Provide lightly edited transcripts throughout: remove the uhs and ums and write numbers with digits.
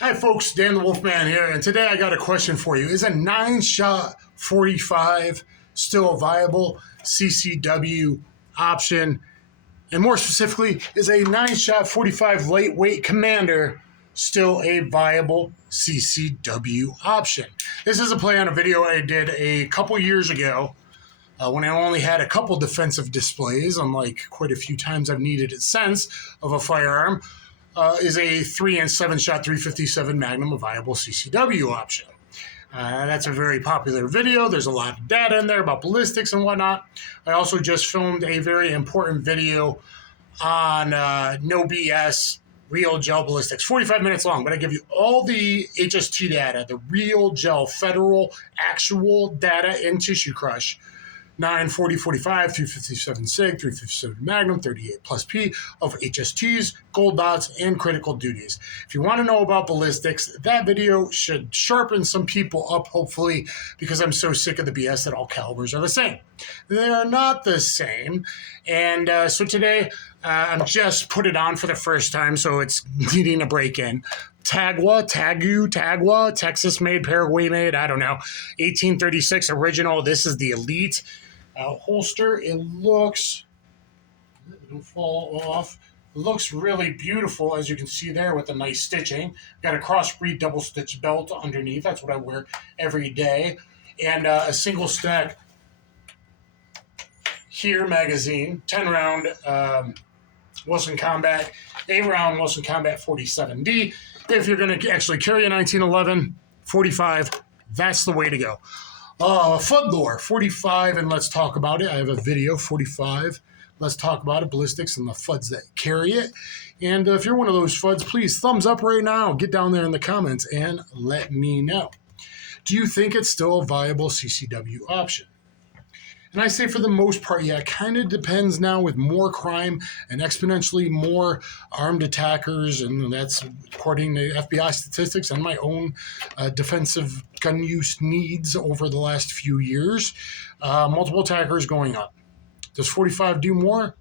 Hi folks, Dan the Wolfman here, and today I got a question for you. Is a 9-shot 45 still a viable CCW option? And more specifically, is a 9-shot 45 lightweight commander still a viable CCW option? This is a play on a video I did a couple years ago when I only had a couple defensive displays, unlike quite a few times I've needed it since, of a firearm. Is a 3 and 7-shot 357 Magnum a viable CCW option? That's a very popular video. There's a lot of data in there about ballistics and whatnot. I also just filmed a very important video on no BS real gel ballistics, 45 minutes long, but I give you all the HST data, the real gel federal actual data in tissue crush. 9, 40, 45, 357 SIG, 357 Magnum, 38 plus P of HSTs, gold dots, and critical duties. If you want to know about ballistics, that video should sharpen some people up, hopefully, because I'm so sick of the BS that all calibers are the same. They are not the same. And so today, I'm just put it on for the first time, so it's needing a break-in. Tagua, Texas-made, Paraguay-made, I don't know, 1836 original. This is the Elite holster. It looks, it'll fall off. It looks really beautiful, as you can see there, with the nice stitching. Got a crossbreed double stitch belt underneath. That's what I wear every day. And a single stack here magazine, 10-round Wilson Combat, 8-round Wilson Combat 47D. If you're going to actually carry a 1911 45, that's the way to go. Flood lore, 45, and let's talk about it. I have a video, 45. Let's talk about it, ballistics and the FUDs that carry it. And if you're one of those FUDs, please thumbs up right now. Get down there in the comments and let me know. Do you think it's still a viable CCW option? And I say for the most part, yeah, it kind of depends now with more crime and exponentially more armed attackers, and that's according to FBI statistics and my own defensive gun use needs over the last few years. Multiple attackers going up. Does 45 do more?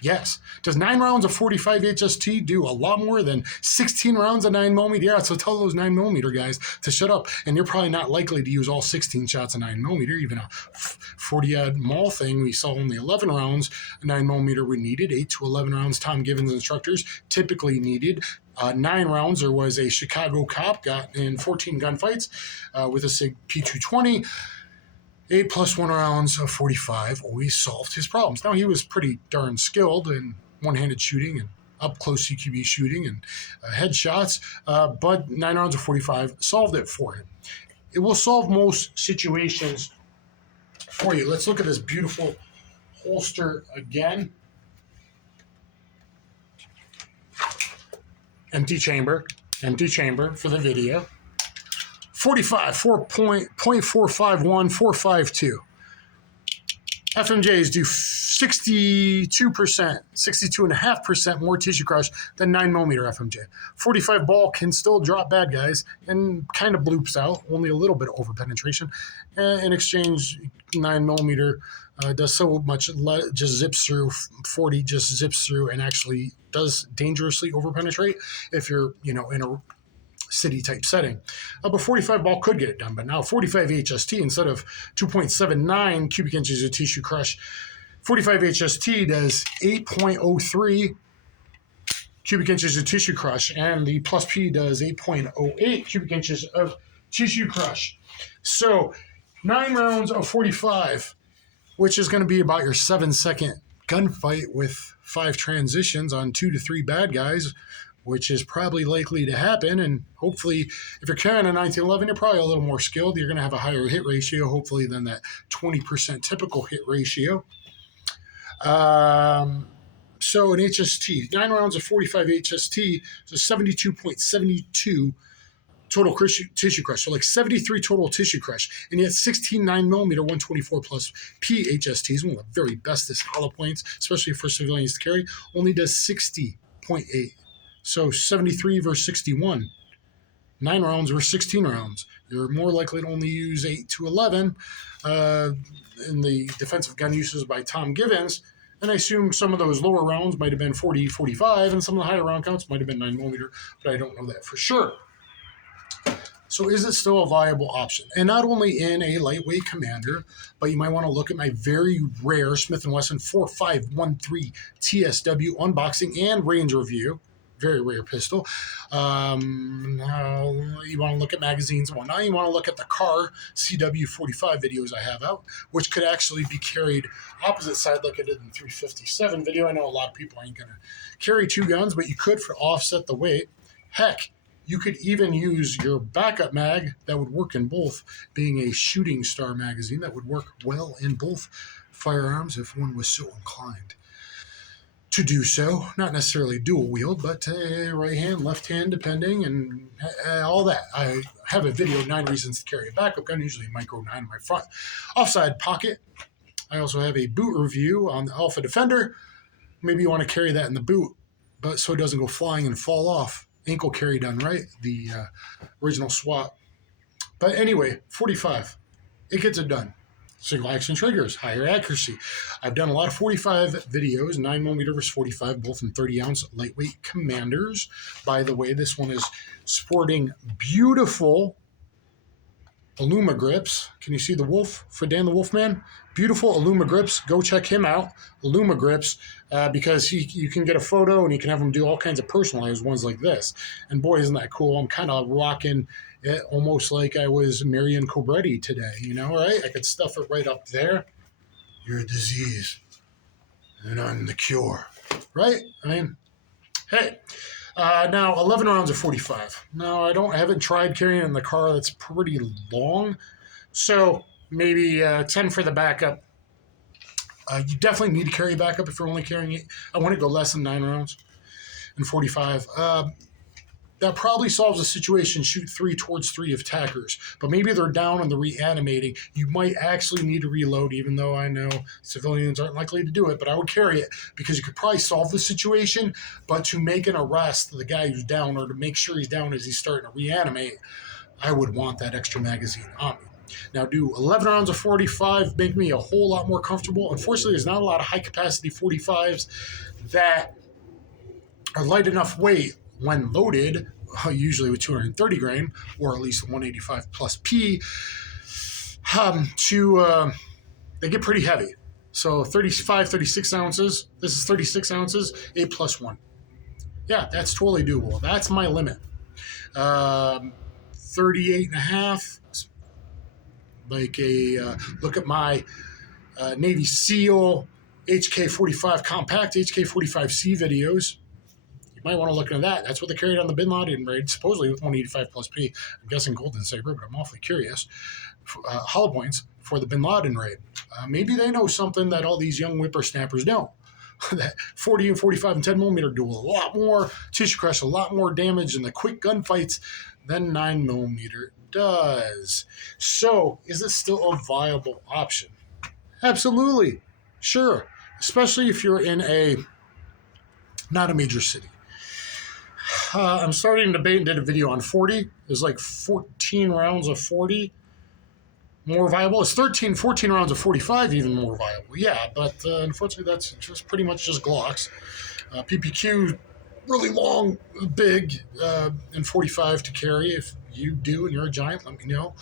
Yes. Does 9 rounds of 45 HST do a lot more than 16 rounds of 9mm? Yeah, so tell those 9mm guys to shut up. And you're probably not likely to use all 16 shots of 9mm. Even a 40-odd Maul thing, we saw only 11 rounds of 9mm were needed. 8 to 11 rounds, Tom Givens instructors typically needed. 9 rounds, there was a Chicago cop got in 14 gunfights with a SIG P220. 8 plus 1 rounds of 45 always solved his problems. Now, he was pretty darn skilled in one-handed shooting and up-close CQB shooting and headshots, but 9 rounds of 45 solved it for him. It will solve most situations for you. Let's look at this beautiful holster again. Empty chamber for the video. 45, 4.451, 452. FMJs do 62%, 62.5% more tissue crush than 9mm FMJ. 45 ball can still drop bad guys and kind of bloops out, only a little bit of overpenetration. In exchange, 9mm does so much, just zips through. 40 just zips through and actually does dangerously overpenetrate if you're, in a city type setting. But 45 ball could get it done, but now 45 HST instead of 2.79 cubic inches of tissue crush, 45 HST does 8.03 cubic inches of tissue crush, and the plus P does 8.08 cubic inches of tissue crush. So 9 rounds of 45, which is going to be about your 7-second gunfight with 5 transitions on 2 to 3 bad guys, which is probably likely to happen. And hopefully, if you're carrying a 1911, you're probably a little more skilled. You're going to have a higher hit ratio, hopefully, than that 20% typical hit ratio. So an HST, 9 rounds of 45 HST, so 72.72 total tissue crush. So like 73 total tissue crush. And yet 16 9mm 124 plus P HSTs, one of the very bestest hollow points, especially for civilians to carry, only does 60.8. So 73 versus 61. 9 rounds versus 16 rounds. You're more likely to only use 8 to 11 in the defensive gun uses by Tom Givens. And I assume some of those lower rounds might have been 40, 45, and some of the higher round counts might have been 9mm, but I don't know that for sure. So is it still a viable option? And not only in a lightweight commander, but you might want to look at my very rare Smith & Wesson 4513 TSW unboxing and range review. Very rare pistol. You want to look at magazines and whatnot. You want to look at the car CW45 videos I have out, which could actually be carried opposite side like I did in the 357 video. I know a lot of people ain't going to carry two guns, but you could for offset the weight. Heck, you could even use your backup mag that would work in both, being a Shooting Star magazine that would work well in both firearms if one was so inclined to do so. Not necessarily dual wield, but right hand, left hand, depending, and all that. I have a video, 9 reasons to carry a backup gun, usually micro 9 in my front offside pocket. I also have a boot review on the Alpha Defender. Maybe you want to carry that in the boot, but so it doesn't go flying and fall off. Ankle carry done right, the original swap. But anyway, 45, it gets it done. Single action triggers, higher accuracy. I've done a lot of 45 videos, 9mm versus 45, both in 30-ounce lightweight commanders. By the way, this one is sporting beautiful Illuma grips. Can you see the wolf for Dan the Wolfman? Beautiful Illuma grips. Go check him out, Illuma grips, because you can get a photo and you can have him do all kinds of personalized ones like this. And boy, isn't that cool? I'm kind of rocking it almost like I was Marion Cobretti today, you know, right? I could stuff it right up there. You're a disease, and I'm the cure, right? I mean, hey. Now, 11 rounds of 45. Now, I haven't tried carrying it in the car. That's pretty long. So maybe 10 for the backup. You definitely need to carry a backup if you're only carrying it. I want to go less than 9 rounds and 45. That probably solves the situation, shoot 3 towards 3 of attackers. But maybe they're down and they're reanimating. You might actually need to reload, even though I know civilians aren't likely to do it. But I would carry it because you could probably solve the situation. But to make an arrest the guy who's down, or to make sure he's down as he's starting to reanimate, I would want that extra magazine on me. Now, do 11 rounds of 45 make me a whole lot more comfortable? Unfortunately, there's not a lot of high-capacity 45s that are light enough weight when loaded, usually with 230 grain, or at least 185 plus P, they get pretty heavy. So 35, 36 ounces. This is 36 ounces, 8 plus 1. Yeah, that's totally doable. That's my limit. 38 and a half. Like look at my Navy SEAL HK45 compact, HK45C videos. You might want to look into that. That's what they carried on the Bin Laden raid, supposedly with 185 plus P. I'm guessing Golden Saber, but I'm awfully curious. Hollow points for the Bin Laden raid. Maybe they know something that all these young whippersnappers don't. That 40 and 45 and 10mm do a lot more tissue crush, a lot more damage in the quick gunfights than 9mm does. So, is it still a viable option? Absolutely. Sure. Especially if you're in not a major city. I'm starting to debate and did a video on 40. There's like 14 rounds of 40 more viable. It's 14 rounds of 45 even more viable. Yeah, but unfortunately that's just pretty much just Glocks. PPQ, really long, big, and 45 to carry. If you do and you're a giant, let me know.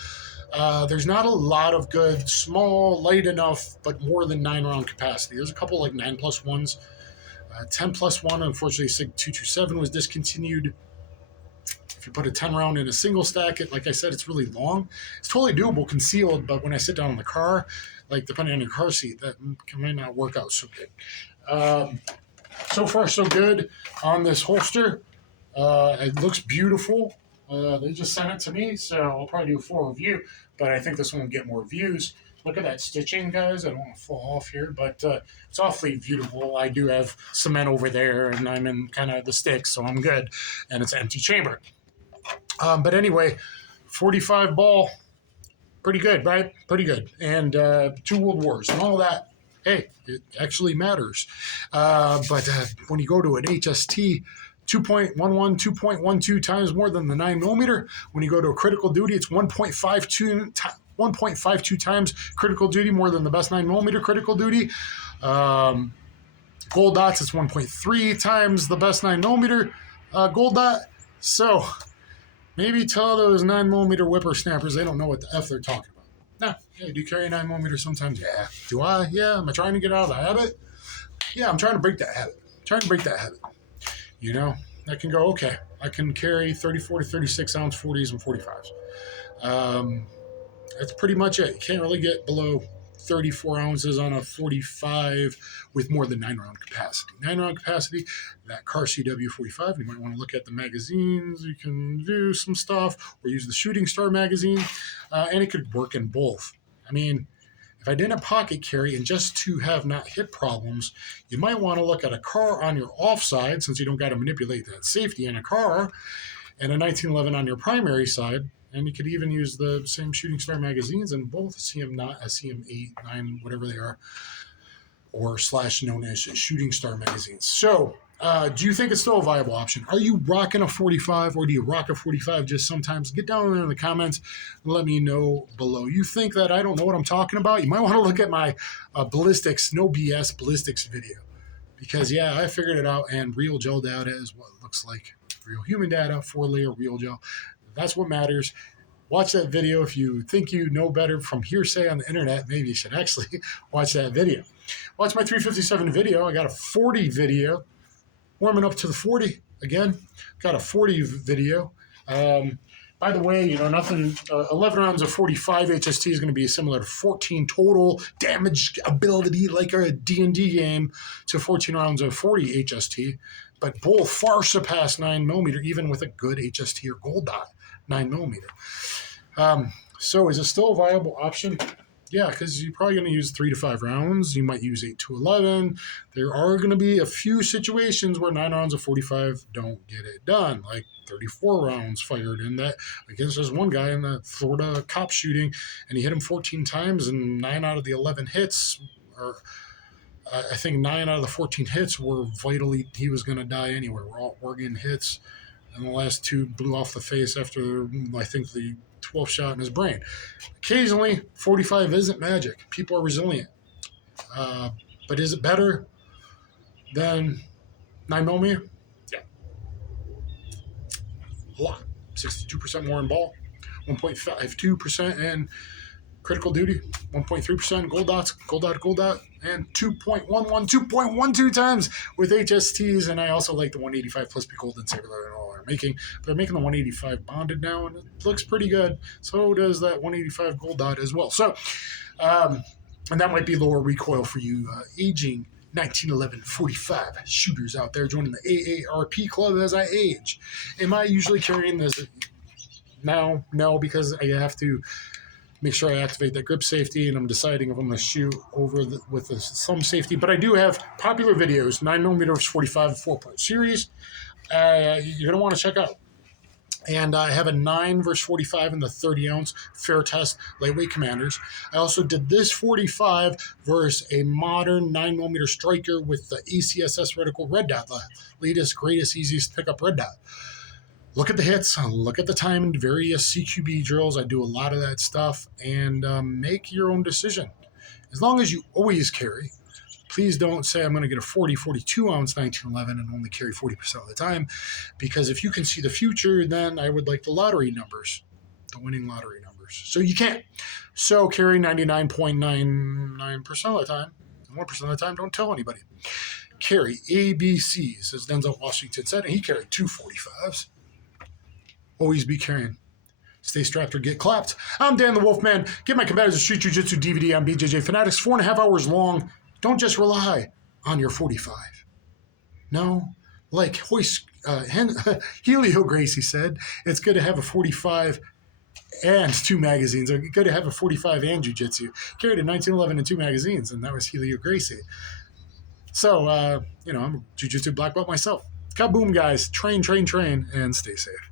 There's not a lot of good, small, light enough, but more than 9 round capacity. There's a couple like 9 plus ones. 10 plus 1, unfortunately, SIG 227 was discontinued. If you put a 10 round in a single stack, like I said, it's really long. It's totally doable concealed, but when I sit down in the car, like depending on your car seat, that might not work out so good. So far, so good on this holster. It looks beautiful. They just sent it to me, so I'll probably do a full review, but I think this one will get more views. Look at that stitching, guys. I don't want to fall off here, but it's awfully beautiful. I do have cement over there, and I'm in kind of the sticks, so I'm good. And it's an empty chamber. But anyway, 45 ball, pretty good, right? Pretty good. And 2 World Wars and all that. Hey, it actually matters. But when you go to an HST, 2.11, 2.12 times more than the 9mm. When you go to a critical duty, it's 1.52 times critical duty, more than the best 9mm critical duty. Gold dots, it's 1.3 times the best 9mm gold dot. So Maybe tell those 9mm whippersnappers they don't know what the F they're talking about. Nah, yeah, do you carry a 9mm sometimes? Yeah. Do I? Yeah. Am I trying to get out of the habit? Yeah, I'm trying to break that habit. You know, I can go, okay, I can carry 34 to 36 ounce 40s and 45s. That's pretty much it. You can't really get below 34 ounces on a 45 with more than 9-round capacity. 9-round capacity, that car CW 45, you might want to look at the magazines. You can do some stuff or use the Shooting Star magazine, and it could work in both. I mean, if I didn't pocket carry and just to have not hip problems, you might want to look at a car on your offside, since you don't got to manipulate that safety in a car, and a 1911 on your primary side. And you could even use the same Shooting Star magazines in both CM8, 9, whatever they are, or / known as Shooting Star magazines. So, do you think it's still a viable option? Are you rocking a 45, or do you rock a 45 just sometimes? Get down there in the comments and let me know below. You think that I don't know what I'm talking about? You might want to look at my ballistics, no BS ballistics video. Because, yeah, I figured it out, and real gel data is what it looks like. Real human data, 4-layer real gel. That's what matters. Watch that video. If you think you know better from hearsay on the internet, maybe you should actually watch that video. Watch my 357 video. I got a 40 video. Warming up to the 40 again. Got a 40 video. By the way, you know, 11 rounds of 45 HST is going to be similar to 14 total damage ability, like a D&D game, to 14 rounds of 40 HST. But both far surpass 9mm, even with a good HST or gold dot 9mm. So is it still a viable option? Yeah, because you're probably going to use 3 to 5 rounds. You might use 8 to 11. There are going to be a few situations where 9 rounds of 45 don't get it done, like 34 rounds fired in that against this one guy in the Florida cop shooting, and he hit him 14 times, and 9 out of the 11 hits, or I think 9 out of the 14 hits were vitally, he was going to die anyway. We're all organ hits, and the last 2 blew off the face after, I think, the 12th shot in his brain. Occasionally, 45 isn't magic. People are resilient. But is it better than 9mm? Yeah. A lot. 62% more in ball, 1.52% in critical duty, 1.3% gold dot, and 2.12 times with HSTs. And I also like the 185 plus P gold and silver that they're making. They're making the 185 bonded now, and it looks pretty good. So does that 185 gold dot as well. So, and that might be lower recoil for you aging 1911 45 shooters out there joining the AARP club as I age. Am I usually carrying this now? No, because I have to make sure I activate that grip safety, and I'm deciding if I'm going to shoot over with some safety. But I do have popular videos, 9mm 45 4-part series. You're going to want to check out. And I have a 9 versus 45 in the 30-ounce fair test lightweight commanders. I also did this 45 versus a modern 9mm striker with the ACSS reticle red dot, the latest, greatest, easiest pickup red dot. Look at the hits, look at the time in various CQB drills. I do a lot of that stuff, and make your own decision. As long as you always carry, please don't say I'm going to get a 42 ounce 1911 and only carry 40% of the time, because if you can see the future, then I would like the lottery numbers, the winning lottery numbers. So you can't. So carry 99.99% of the time, and 1% of the time, don't tell anybody. Carry ABCs, as Denzel Washington said, and he carried 2 45s. Always be carrying. Stay strapped or get clapped. I'm Dan the Wolfman. Get my Competitors Street Jiu-Jitsu DVD on BJJ Fanatics, 4.5 hours long. Don't just rely on your 45. No, like Helio Gracie said, it's good to have a 45 and 2 magazines. It's good to have a 45 and Jiu-Jitsu. Carried a 1911 and 2 magazines, and that was Helio Gracie. So, I'm a Jiu-Jitsu black belt myself. Kaboom, guys. Train, and stay safe.